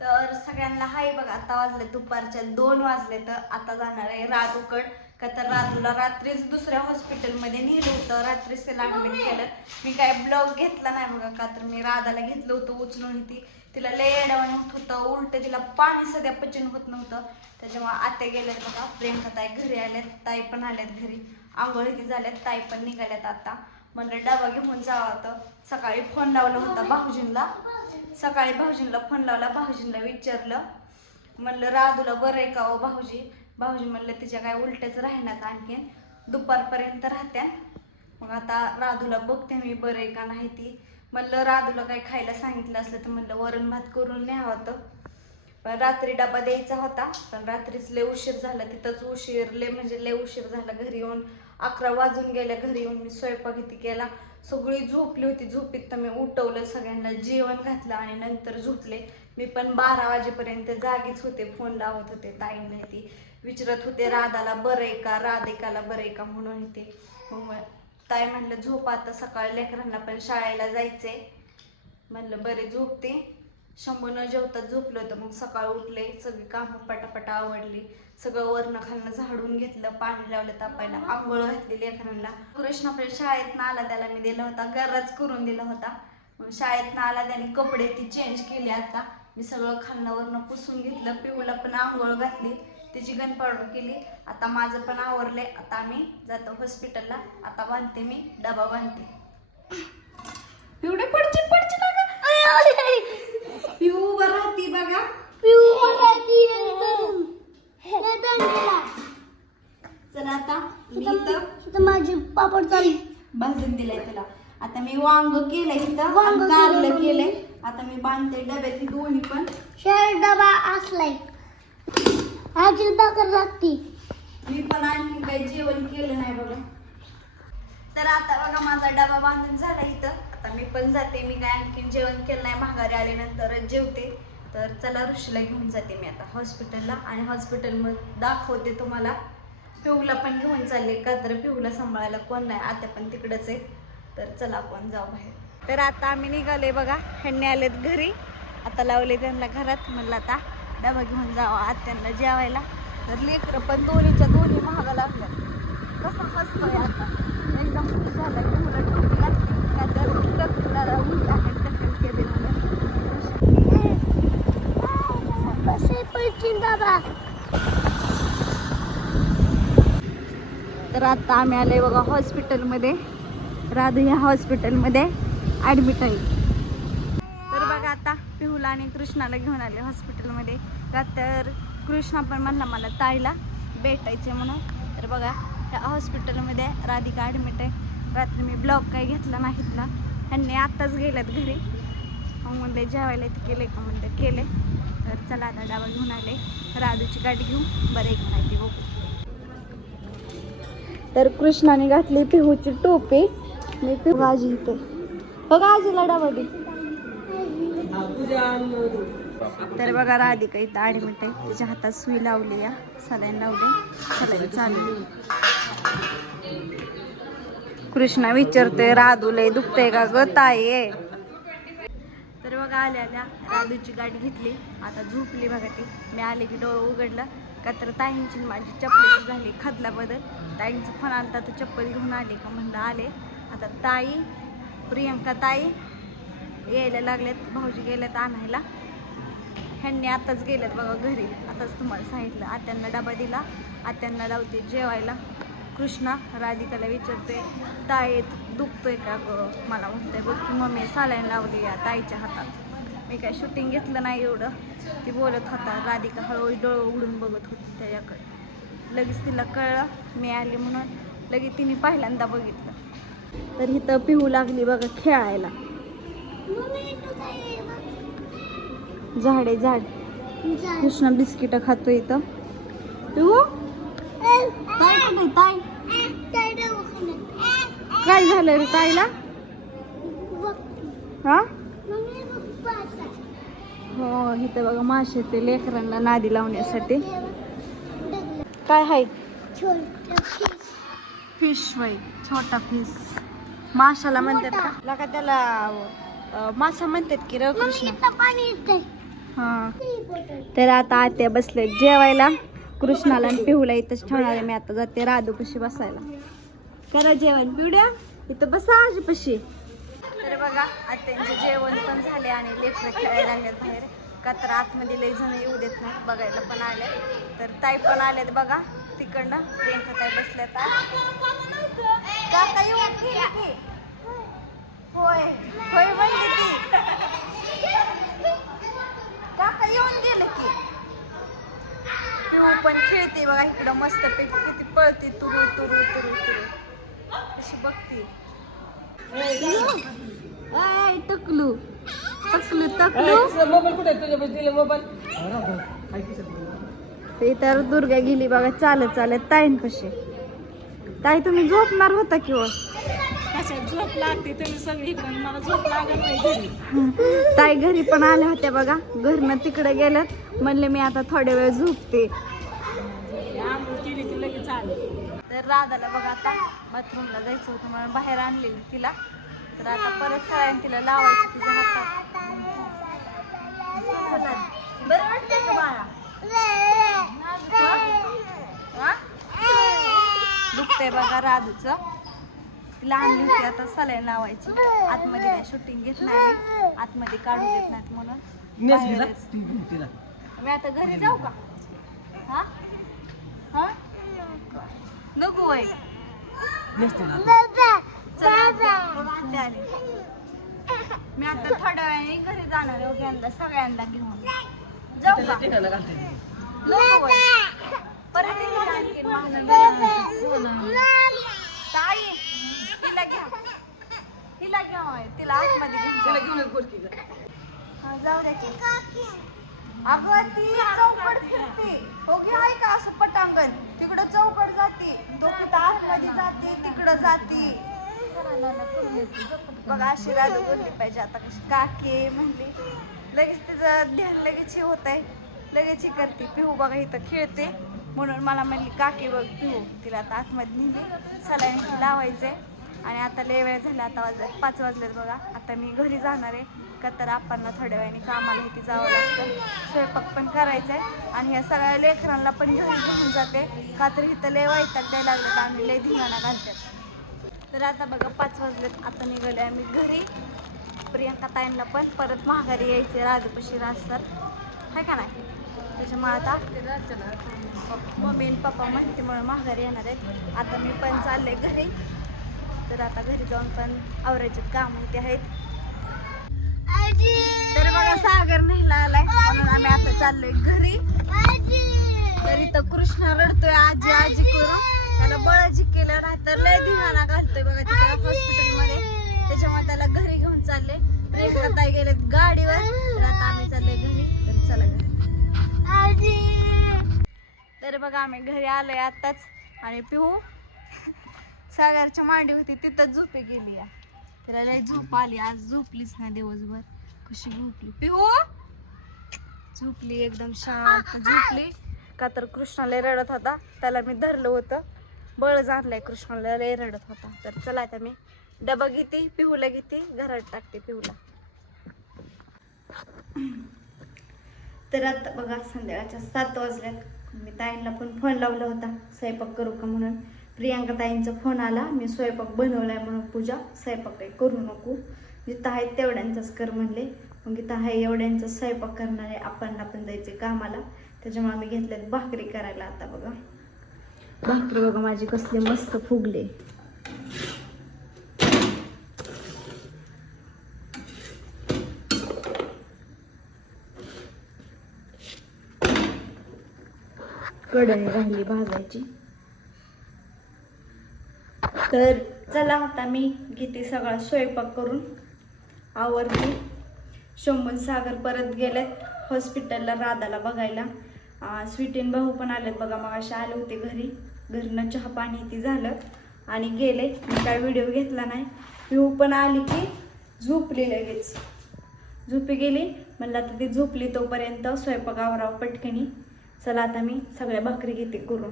तर सगळ्यांना हाय बघा आता वाजले दुपारच्या दोन वाजले तर आता जाणार आहे राजूकड का तर राजूला रात्रीच दुसऱ्या हॉस्पिटलमध्ये नेलं होतं रात्रीच त्याला ऍडमिट केलं. मी काय ब्लॉग घेतला नाही बघा का तर मी राधाला घेतलं होतं उचलून ती तिला लय अडवण होत होतं उलट तिला पाणी सध्या पचन होत नव्हतं. त्याच्यामुळे आत्या गेल्यात बघा प्रियंका ताई घरी आल्यात ताई पण आल्यात घरी. आंघोळी ती झाल्यात ताई पण निघाल्यात आता. म्हणलं डबा घेऊन जावं होतं सकाळी फोन लावला होता भाऊजींना. सकाळी भाऊजींना फोन लावला भाऊजींना विचारलं. म्हणलं राधूला बरं आहे का हो भाऊजी? भाऊजी म्हणलं तिच्या काय उलट्याच राहण्यात आणखीन. दुपारपर्यंत राहत्या. मग आता राधूला बघते मी बरं आहे का नाही ती. म्हणलं राधूला काय खायला सांगितलं असलं तर म्हणलं वरण भात करून न्यावं होतं पण रात्री डबा द्यायचा होता. पण रात्रीच लय उशीर झाला. तिथंच उशीर लय म्हणजे लय उशीर झाला घरी येऊन. अकरा वाजून गेल्या घरी येऊन मी स्वयंपाक इथे केला. सगळी झोपली होती. झोपीत तर मी उठवलं सगळ्यांना जेवण घातलं आणि नंतर झोपले. मी पण बारा वाजेपर्यंत जागीच होते. फोन लावत होते. ताईंना ती. विचारत होते राधाला बरं आहे का? राधिकाला बरं आहे का? म्हणून ते मग ताई म्हणलं झोप आता. सकाळी लेकरांना पण शाळेला जायचे म्हणलं बरे झोपते. शंभू न जेवता झोपलं होतं. मग सकाळ उठले सगळी कामं पटापटा आवडली सगळं वरनं खालनं झाडून घेतलं पाणी लावलं तापायला आंघोळ घातली लेकरांना कृष्ण आपल्या शाळेत आला त्याला मी दिला होता गरज करून दिला होता. मग शाळेत आला त्याने कपडे ती चेंज केली आता. मी सगळं खालनं वरनं पुसून घेतलं पिऊला पण आंघोळ घातली तिची गन पावडर केली. आता माझं पण आवरले आता आम्ही जातो हॉस्पिटलला आता बांधते मी डबा बांधते. पिवडे पडची पडची पिऊ उभं राहती बघा चला आता मी इथं माझी पापड चालू भाजून दिलाय तुला. आता मी वांग केलंय इथं कारलं केलं. केलंय. आता मी बांधते डब्यात दोन्ही पण. शेर डबा असलाय. आजी भाकर लागती. मी पण आणखी काही जेवण केलं नाही बघा. तर आता बघा माझा डबा बांधून झाला इथं. आता मी पण जाते. मी काय आणखीन जेवण केलं नाही माघारी आल्यानंतरच जेवते. तर चला ऋषीला घेऊन जाते मी आता हॉस्पिटलला आणि हॉस्पिटलमध्ये दाखवते तुम्हाला. पिऊला पण घेऊन चालले. का तर पिऊला सांभाळायला कोण नाही. आता पण तिकडंच आहे. तर चला आपण जाऊ बाहेर. तर आता आम्ही निघाले बघा. ह्यांनी आलेत घरी. आता लावले त्यांना घरात. म्हणलं आता डबा घेऊन जावा आत्यांना जेवायला. तर लेकरं पण दोन्हीच्या दोन्ही महागा लागल्या कसं हसतोय आता. एकदम खुश झाला की मुलं टोपी घातली का तर तर आता आम्ही आले बघा हॉस्पिटलमध्ये. राधू या हॉस्पिटलमध्ये ॲडमिट आहे. तर बघा आता पिहूला आणि कृष्णाला घेऊन आले हॉस्पिटलमध्ये. का तर कृष्णा पण म्हणला मला ताईला भेटायचे म्हणून. तर बघा त्या हॉस्पिटलमध्ये राधिका ॲडमिट आहे. रात्री मी ब्लॉग काही घेतला नाही घेतला ह्यांनी आत्ताच गेल्यात घरी. मग म्हणले जेवायला ते केले का? म्हणलं केले तर चला आता डाबा घेऊन आले. राधूची गाडी घेऊन बरं एक माहिती बघू. तर कृष्णाने घातली पिहूची टोपी. मी पिहू आजी इथे. बघा आजीला डाबा दे. तर बघा राधिका इथं ॲडमिट आहे. तिच्या हातात सुई लावली या सलाईन लावली सलाईन चालू कृष्णा विचारते राधू लय का ग ताई आहे. तर बघा आल्या आल्या राधूची गाडी घेतली. आता झोपली बघा ती. मी आले की डोळं उघडलं. का तर ताईंची माझी चप्पल झाली खदला बदल. ताईंचा फोन आलता तर चप्पल घेऊन आले का म्हणलं आले. आता ताई प्रियंका ताई यायला लागल्यात भाऊजी गेल्यात आणायला. ह्यांनी आताच गेलेत बघा घरी. आताच तुम्हाला सांगितलं. आत्यांना डबा दिला. आत्यांना लावते जेवायला. कृष्णा राधिकाला विचारते. ताईत दुखतोय का ग? मला म्हणते बघ की मम्मी सालाईन लावली या ताईच्या हातात. मी काय शूटिंग घेतलं नाही एवढं. ती बोलत होता राधिका हळूहळू डोळं उघडून बघत होती त्याच्याकडे. लगेच तिला कळलं मी आली म्हणून. लगेच तिने पहिल्यांदा बघितलं. तर इथं पिहू लागली बघा खेळायला. झाडे झाड. कृष्णा बिस्किट खातो इथं. ताई कुठे ताई. काय झालं रे ताईला? हा? हो इथं बघा माशाचे लेकरांना नादी लावण्यासाठी. काय आहे? फिश बाई छोटा फिश माशाला म्हणतात का? लका त्याला मासा म्हणतात की र कृष्ण. पाणी येते हा. तर आता आत्या बसले जेवायला. कृष्णाला आणि पिहूला इथंच ठेवणार आहे. मी आता जाते राधूपाशी बसायला. करा जेवण. पिवड्या इथं बसा पशी तर बघा आत्यांचे जेवण पण झाले आणि लेकर खेळायला बाहेर. का तर आतमध्ये लई जण येऊ देत नाही बघायला पण आले तर ताई पण आलेत बघा तिकडनं प्रियंका ताई बसल्या काका येऊन की होय होय म्हणली ती. काका येऊन गेले की. पिऊ पण खेळते बघा इकडं मस्त पैकी किती पळते तुरू तुरू तुरू तुरू. कशी बघते. I Taklu. Taklu Taklu. Mobile कुठे आहे? तुझ्या दिले मोबाईल. ते तर दुर्गा गेली बघा चालत चालत ताईंपाशी ताई तुम्ही झोपणार होता किंवा कशात झोप लागते? तुम्ही सगळी पण मला झोप लागत नाही घरी. ताई घरी पण आल्या होत्या बघा. घरनं तिकडे गेल्यात. म्हणले मी आता थोड्या वेळ झोपते आंघोळ केली की लगेच आले तर राधाला बघा आता बाथरूमला जायचं होतं म्हणून बाहेर आणलेली तिला. तर आता परत सगळ्यांनी तिला लावायची तिच्या हातात चला. बरं वाटतंय का बाळा? हा? दुखतंय बघा राधूचं. तिला आणली होती आता सलाईन लावायची. आतमध्ये नाही शूटिंग घेत नाही. आतमध्ये काढू देत नाहीत म्हणून. मी आता घरी जाऊ का? हा? हा? नको वय मी आता थोड्या वेळाने घरी जाणार आहे यांना सगळ्यांना घेऊन. जाऊ का? नको वय परत मागणं. ताई हिला घ्या. हिला घ्या. तिला आतमध्ये घेऊन जा. हा, जाऊ द्या की. अगं ती चौकड फिरते. हो घे आहे का असं पटांगण. तिकडं चौकड तो कुठं आतमध्ये जाते तिकडं जाते. बघा अशी राजू बोलली पाहिजे आता कशी काके म्हणली. लगेच तिचं ध्यान लगेच हे होत आहे लगेच हे करते पिहू बघा इथं खेळते. म्हणून मला म्हणली काके बघ पिहू तिला आता आतमध्ये नेली. सलाईन लावायचंय. आणि आता लय वेळ झाला आता वाजले पाच वाजलेत बघा. आता मी घरी जाणार आहे का तर आपण थोड्या वेळाने कामाला इथे जावं लागतं. स्वयंपाक पण करायचा आहे आणि ह्या सगळ्या लेकरांना पण घरी घेऊन जाते. का तर इथं लय वाईटात द्यायला लागलं तर आम्ही लय धिंगाणा घालतात तर आता बघा पाच वाजलेत आता निघाले आम्ही घरी. प्रियंका ताईंना पण परत माघारी यायचे राजपशी असतात आहे का नाही? त्याच्यामुळे आता मम्मी आणि पप्पा म्हणते म्हणून माघारी येणार आहेत. आता मी पण चालले घरी. तर आता घरी जाऊन पण आवरायचे काम ते आहेत. तर बघा सागर नेहला आलाय. म्हणून आम्ही आता चाललोय घरी. तर इथं कृष्ण रडतोय आजी आजी करून त्याला बळाची केलं नाही तर लय धिंगाणा घालतोय बघा तिथे हॉस्पिटलमध्ये. त्याच्यामुळे त्याला घरी घेऊन चालले ताई गेलेत गाडीवर. तर आता आम्ही चाललोय घरी. तर चला घरी. तर बघा आम्ही घरी आलोय आताच आणि पिहू सागरच्या मांडी होती तिथं झोपे गेली या. तिला लय झोप आली आज झोपलीच नाही दिवसभर. कशी झोपली? पिहू झोपली एकदम शांत झोपली. का तर कृष्णाला रडत होता त्याला मी धरलं होतं. बळ जाणलाय कृष्णाला लय रडत होता. तर चला आता मी डबा घेते पिहूला घेते घरात टाकते पिहूला तर आता बघा संध्याकाळच्या सात वाजल्यात. मी ताईंना पण फोन लावला होता स्वयंपाक करू का म्हणून. प्रियांका ताईंचा फोन आला. मी स्वयंपाक बनवलाय म्हणून पूजा स्वयंपाक काही करू नको. जिथं आहे तेवढ्यांचाच कर म्हणले. मग इथं आहे एवढ्यांचा स्वयंपाक करणार आहे आपण पण जायचे कामाला. त्याच्यामुळे आम्ही घेतल्यात भाकरी करायला आता बघा. भाकरी बघा माझी कसले मस्त फुगले. कढई राहिली भाजायची. तर चला आता मी घेते सगळा स्वयंपाक करून. आवरली. शंभून सागर परत गेलेत हॉस्पिटलला राधाला बघायला. स्वीटीन भाऊ पण आलेत बघा मग असे आले होते घरी. घरनं चहा पाणी ती झालं आणि गेले. मी काय व्हिडिओ घेतला नाही. पिऊ पण आली की झोपली लगेच. झोपी गेली. म्हणलं आता ती झोपली तोपर्यंत स्वयंपाक आवराव पटकनी. चला आता मी सगळ्या भाकरी घेते करून.